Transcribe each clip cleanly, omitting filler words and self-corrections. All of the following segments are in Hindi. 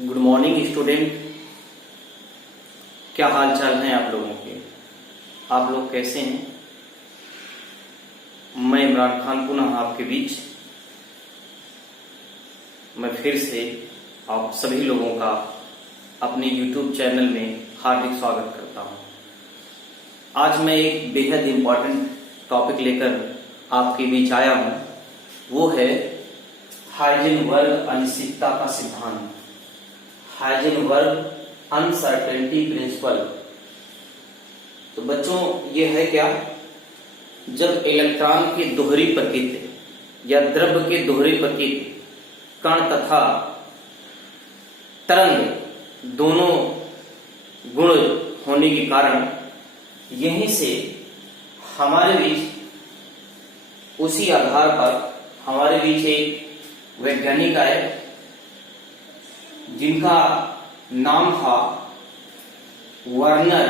Good morning student. क्या हाल चाल हैं आप लोगों के? आप लोग कैसे हैं? मैं इमरान खान पुनः आपके बीच मैं फिर से आप सभी लोगों का अपने YouTube चैनल में हार्दिक स्वागत करता हूं। आज मैं एक बेहद इम्पॉर्टेंट टॉपिक लेकर आपके बीच आया हूं। वो है हाइजेनबर्ग अनिश्चितता का सिद्धांत, हाइजेनबर्ग अनसर्टेनिटी प्रिंसिपल। तो बच्चों, ये है क्या? जब इलेक्ट्रॉन की दोहरी प्रकृति या द्रव्य के दोहरी प्रकृति, कण तथा तरंग दोनों गुण होने के कारण यहीं से हमारे बीच उसी आधार पर हमारे बीच एक वैज्ञानिक आए जिनका नाम था वर्नर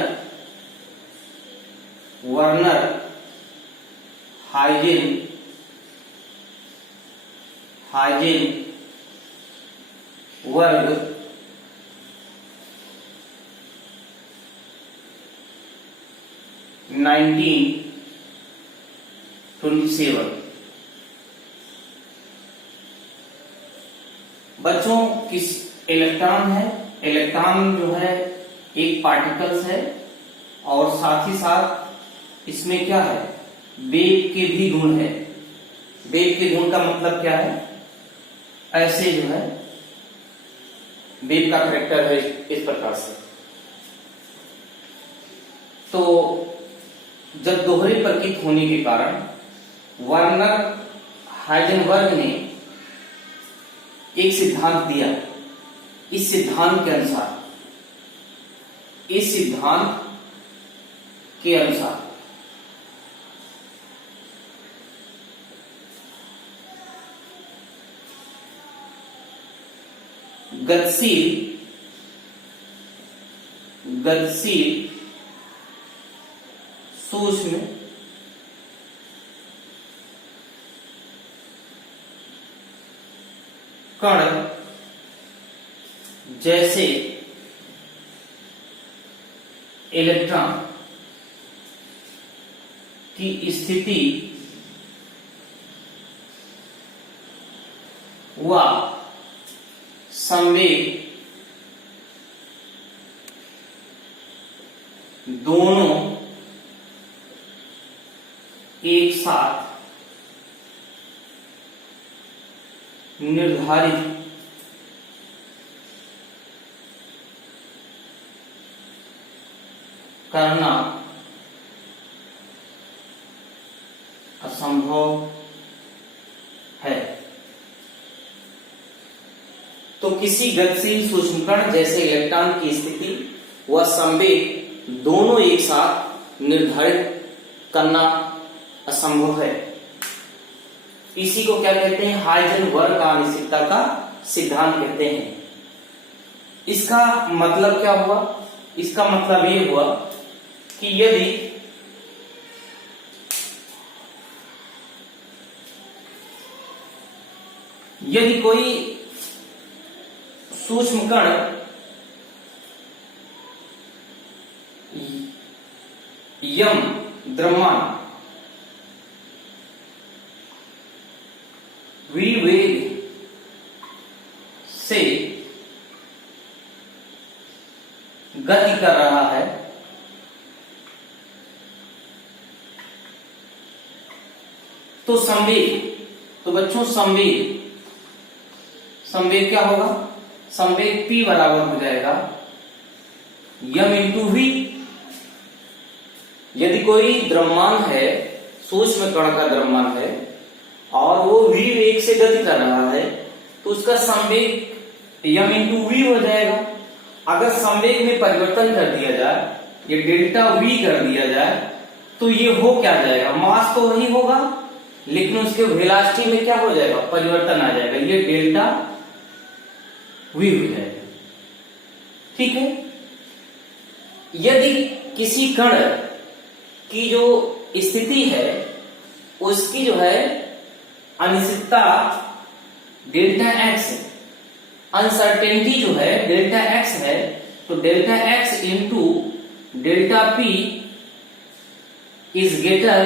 हाइजेनबर्ग 1927। बच्चों, किस इलेक्ट्रॉन है? इलेक्ट्रॉन जो है एक पार्टिकल्स है और साथ ही साथ इसमें क्या है, वेग के भी गुण है। वेग के गुण का मतलब क्या है? ऐसे जो है वेग का कैरेक्टर है इस प्रकार से। तो जब दोहरे प्रकृति होने के कारण वर्नर हाइजेनबर्ग ने एक सिद्धांत दिया। इस सिद्धांत के अनुसार गतिशील सूक्ष्म कण जैसे इलेक्ट्रॉन की स्थिति व संवेग दोनों एक साथ निर्धारित करना असंभव है। तो किसी गतिशील सूक्ष्मकण जैसे इलेक्ट्रॉन की स्थिति व संवेग दोनों एक साथ निर्धारित करना असंभव है। इसी को क्या कहते हैं? हाइजेनबर्ग अनिश्चितता का सिद्धांत कहते हैं। इसका मतलब क्या हुआ? इसका मतलब ये हुआ कि यदि कोई सूक्ष्म कण यम द्रव्यमान v वेग से गति कर रहा है तो संवेग, तो बच्चों संवेग क्या होगा? संवेग P बराबर हो जाएगा m इंटू वी। यदि कोई द्रव्यमान है, सूक्ष्म कण का द्रव्यमान है और वो v वेग से गति कर रहा है तो उसका संवेग m इंटू वी हो जाएगा। अगर संवेग में परिवर्तन कर दिया जाए, ये डेल्टा v कर दिया जाए, तो ये हो क्या जाएगा? मास तो वही होगा लेकिन उसके वेलोसिटी में क्या हो जाएगा? परिवर्तन आ जाएगा। ये डेल्टा v हो जाएगा। ठीक है। यदि किसी कण की जो स्थिति है उसकी जो है अनिश्चितता डेल्टा एक्स है, अनसर्टेनिटी जो है डेल्टा एक्स है, तो delta x into delta P is greater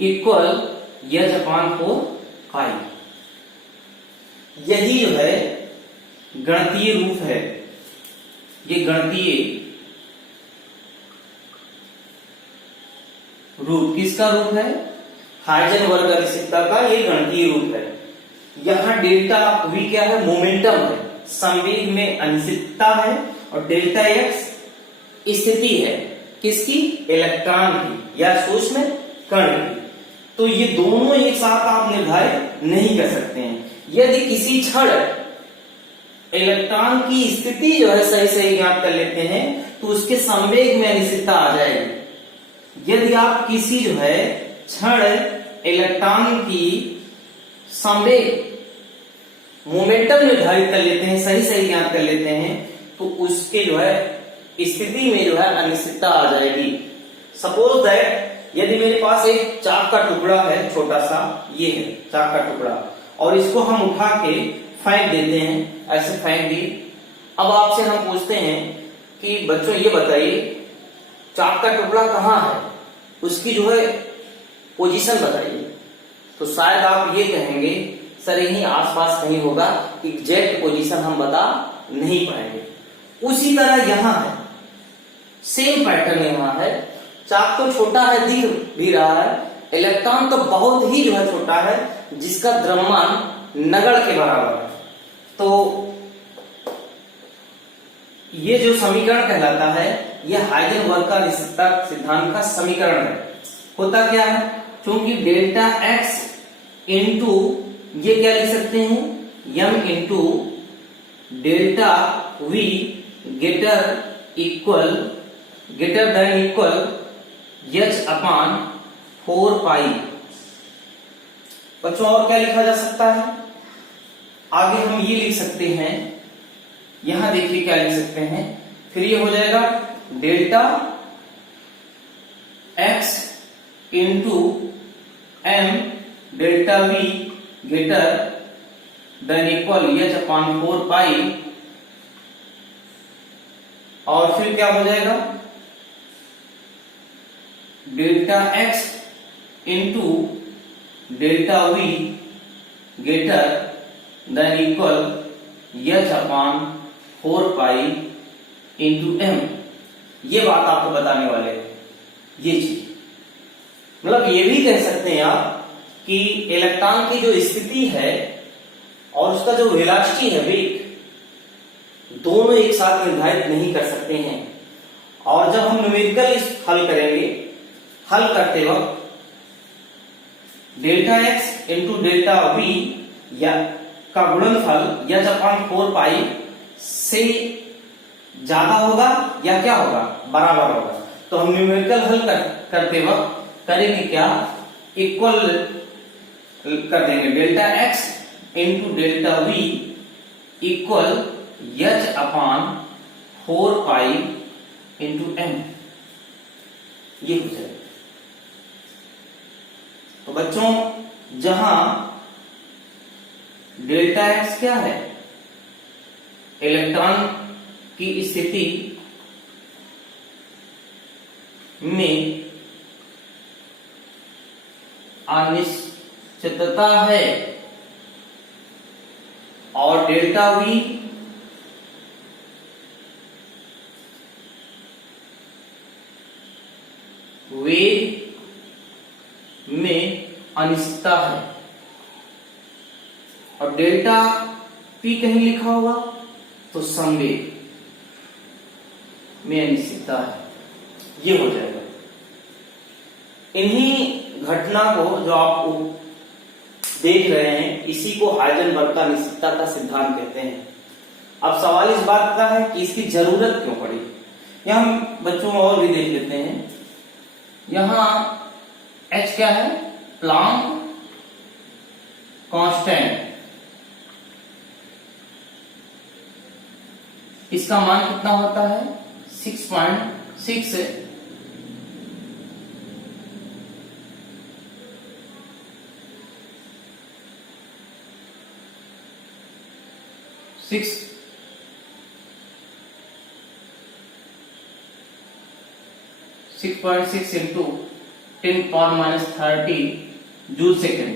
equal H upon 4 पाई। यही जो है गणितीय रूप है, ये गणितीय रूप किसका रूप है? हाइजेनबर्ग अनिश्चितता का ये गणितीय रूप है। यहां डेल्टा वी क्या है? मोमेंटम है, संवेग में अनिश्चितता है, और डेल्टा एक्स स्थिति है किसकी? इलेक्ट्रॉन की या सूक्ष्म कण की। तो ये दोनों एक साथ आप निर्धारित नहीं कर सकते हैं। यदि किसी क्षण इलेक्ट्रॉन की स्थिति जो है सही सही ज्ञात कर लेते हैं तो उसके संवेग में अनिश्चितता आ जाएगी। यदि आप किसी जो है क्षण इलेक्ट्रॉन की संवेग मोमेंटम निर्धारित कर लेते हैं, सही सही ज्ञात कर लेते हैं, तो उसके जो है स्थिति में जो है अनिश्चितता आ जाएगी। सपोज दैट यदि मेरे पास एक चाक का टुकड़ा है, छोटा सा ये है चाक का टुकड़ा, और इसको हम उठा के फेंक देते हैं, ऐसे फेंक दिए। अब आपसे हम पूछते हैं कि बच्चों ये बताइए चाक का टुकड़ा कहाँ है, उसकी जो है पोजीशन बताइए। तो शायद आप ये कहेंगे सर यहीं आसपास कहीं होगा, एग्जैक्ट पोजीशन हम बता नहीं पाएंगे। उसी तरह यहां है, सेम पैटर्न यहां है। चाक तो छोटा है, दिख भी रहा है, इलेक्ट्रॉन तो बहुत ही जो है छोटा है, जिसका द्रव्यमान नगण्य के बराबर है। तो ये जो समीकरण कहलाता है, यह हाइजेनबर्ग का अनिश्चितता सिद्धांत का समीकरण है। होता क्या है? क्योंकि डेल्टा एक्स इंटू ये क्या लिख सकते हैं? M into delta we greater than equal H upon 4 pi. बच्चों और क्या लिखा जा सकता है? आगे हम ये लिख सकते हैं, यहां देखिए क्या लिख सकते हैं, फिर ये हो जाएगा delta x into m delta we greater than equal H upon 4 pi, और फिर क्या हो जाएगा? Delta x into delta we greater than equal H upon 4 pi into m. ये बात आपको बताने वाले हैं, ये चीज। मतलब ये भी कह सकते हैं आप कि इलेक्ट्रॉन की जो स्थिति है और उसका जो वेलोसिटी है, वेग, दोनों एक साथ निर्धारित नहीं कर सकते हैं। और जब हम न्यूमेरिकल हल करेंगे, हल करते वक्त delta x into delta we या का गुणनफल एच अपॉन 4 पाई से ज्यादा होगा या क्या होगा? बराबर होगा। तो हम न्यूमेरिकल हल करते वक्त करेंगे क्या? इक्वल कर देंगे delta x into delta v equal H upon 4 pi into m. ये हो जाएगा। तो बच्चों जहां डेल्टा एक्स क्या है? इलेक्ट्रॉन की स्थिति में अनिश्चितता है, और डेल्टा वी वेग में अनिश्चितता है, और डेल्टा पी कहीं लिखा होगा तो संवेग में अनिश्चितता है। ये हो जाएगा। इन्हीं घटना को जो आप देख रहे हैं, इसी को हाइजेनबर्ग का अनिश्चितता का सिद्धांत कहते हैं। अब सवाल इस बात का है कि इसकी जरूरत क्यों पड़ी। यहां हम बच्चों और भी देख लेते हैं। यहां H क्या है? Planck constant. इसका मान कितना होता है? 6.6। 6.6 इंटू 10⁻30 जूल सेकेंड,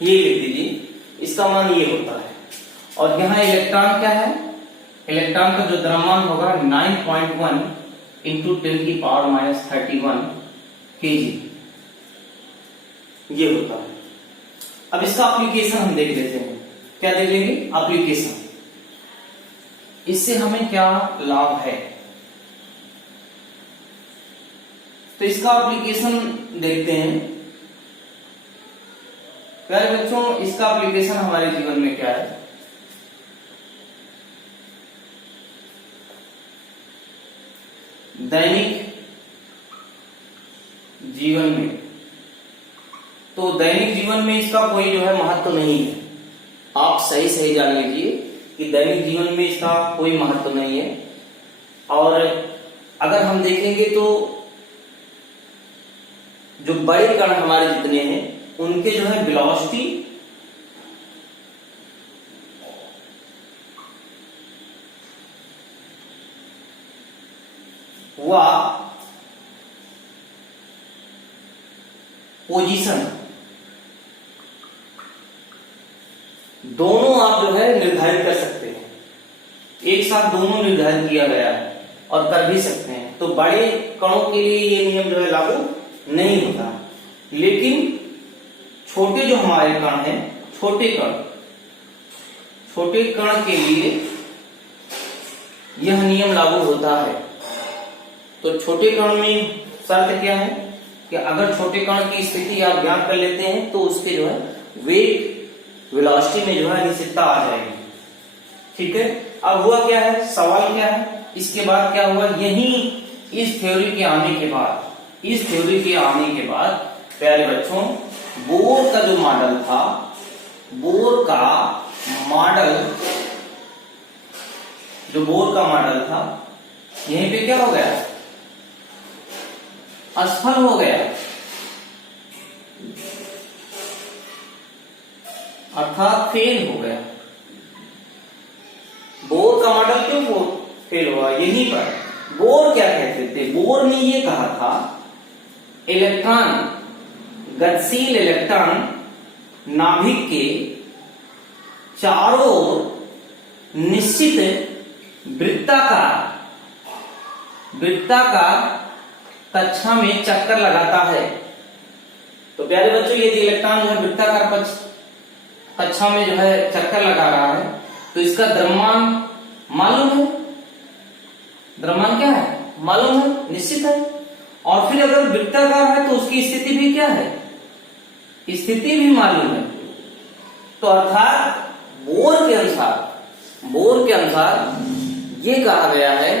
ये लिख दीजिए, इसका मान ये होता है। और यहाँ इलेक्ट्रॉन क्या है, इलेक्ट्रॉन का जो द्रव्यमान होगा 9.1 इंटू 10⁻31 kg, ये होता है। अब इसका एप्लीकेशन हम देख लेते हैं। क्या देख लेंगे? एप्लीकेशन। इससे हमें क्या लाभ है, तो इसका एप्लीकेशन देखते हैं। प्यारे बच्चों, इसका एप्लीकेशन हमारे जीवन में क्या है? दैनिक जीवन में, तो दैनिक जीवन में इसका कोई जो है महत्व नहीं है। आप सही सही जान लीजिए कि दैनिक जीवन में इसका कोई महत्व नहीं है। और अगर हम देखेंगे तो जो बड़े कण हमारे जितने हैं उनके जो है वेलोसिटी व पोजीशन दोनों आप जो है निर्धारित कर सकते हैं। एक साथ दोनों निर्धारित किया गया है और कर भी सकते हैं। तो बड़े कणों के लिए ये नियम जो है लागू नहीं होता, लेकिन छोटे जो हमारे कण हैं, छोटे कण के लिए यह नियम लागू होता है। तो छोटे कण में शर्त क्या है कि अगर छोटे कण की स्थिति आप ज्ञात कर लेते हैं तो उसके जो है वेग वेलोसिटी में जो है अनिश्चितता आ जाएगी। ठीक है, अब हुआ क्या है, सवाल क्या है, इसके बाद क्या हुआ, यही इस थ्योरी के आने के बाद, प्यारे बच्चों, बोर का जो मॉडल था, बोर का मॉडल था, यहीं पे क्या हो गया, असफल हो गया, अर्थात फेल हो गया। बोर का मॉडल क्यों फेल हुआ? यहीं पर बोर क्या कहते थे, बोर ने ये कहा था इलेक्ट्रॉन, गतिशील इलेक्ट्रॉन नाभिक के चारों ओर निश्चित वृत्ताकार कक्षा में चक्कर लगाता है। तो प्यारे बच्चों, यदि इलेक्ट्रॉन जो है वृत्ताकार कक्षा में जो है चक्कर लगा रहा है तो इसका द्रव्यमान मालूम है, द्रव्यमान क्या है मालूम है, निश्चित है। और फिर अगर वृत्ताकार है तो उसकी स्थिति भी क्या है, स्थिति भी मालूम है। तो अर्थात बोर के अनुसार ये कहा गया है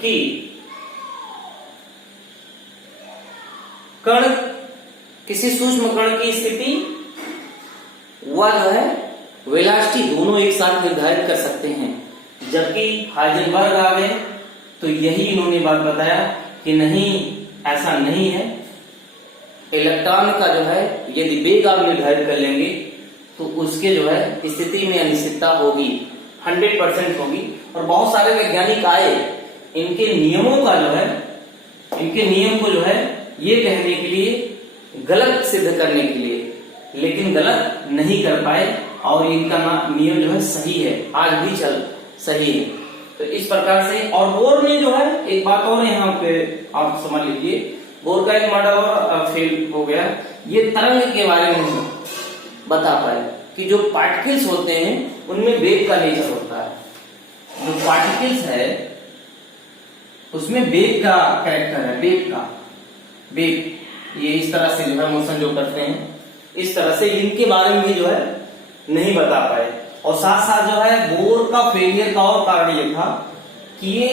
कि कण, किसी सूक्ष्म कण की स्थिति वह जो है वेलोसिटी दोनों एक साथ निर्धारित कर सकते हैं। जबकि हाइजेनबर्ग आ गए तो यही इन्होंने बात बताया कि नहीं, ऐसा नहीं है। इलेक्ट्रॉन का जो है यदि वेग आप निर्धारित कर लेंगे तो उसके जो है स्थिति में अनिश्चितता होगी, 100% होगी। और बहुत सारे वैज्ञानिक आए इनके नियमों का जो है, इनके नियम को जो है ये कहने के लिए, गलत सिद्ध करने के लिए, लेकिन गलत नहीं कर पाए और इनका नियम जो है सही है, आज भी सही है। तो इस प्रकार से, और बोर ने जो है एक बात और यहाँ पे आप समझ लीजिए, बोर का एक मॉडल और फेल हो गया, ये तरंग के बारे में बता पाए कि जो पार्टिकल्स होते हैं उनमें वेग का नेचर होता है। जो पार्टिकल्स है उसमें वेग का कैरेक्टर है, वेग ये इस तरह से जो है मोशन जो करते हैं, इस तरह से इनके बारे में भी जो है नहीं बता पाए। और साथ साथ जो है बोर का फेलियर का और कारण ये था कि ये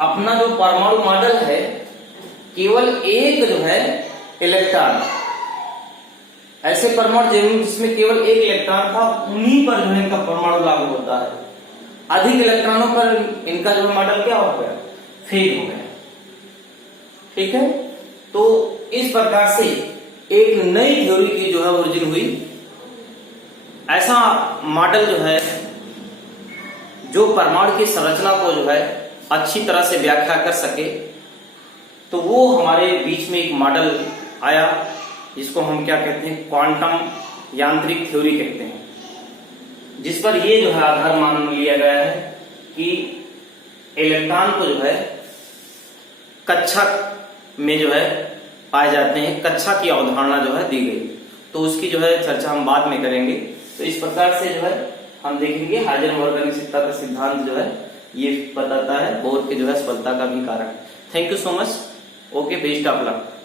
अपना जो परमाणु मॉडल है, केवल एक जो है इलेक्ट्रॉन, ऐसे परमाणु जिसमें केवल एक इलेक्ट्रॉन था, उन्हीं पर जो है इनका परमाणु लागू होता है। अधिक इलेक्ट्रॉनों पर इनका जो मॉडल क्या हो गया, फेल हो गया। ठीक है, तो इस प्रकार से एक नई थ्योरी की जो है ओरिजिन हुई। ऐसा मॉडल जो है जो परमाणु की संरचना को जो है अच्छी तरह से व्याख्या कर सके, तो वो हमारे बीच में एक मॉडल आया जिसको हम क्या कहते हैं, क्वांटम यांत्रिक थ्योरी कहते हैं, जिस पर ये जो है आधार मान लिया गया है कि इलेक्ट्रॉन को जो है कक्षा में जो है पाए जाते हैं, कक्षा की अवधारणा जो है दी गई, तो उसकी जो है चर्चा हम बाद में करेंगे। तो इस प्रकार से जो है हम देखेंगे हाइजेनबर्ग अनिश्चितता का सिद्धांत जो है ये बताता है बोर के जो है सफलता का भी कारण। Thank you so much. Okay, best of luck.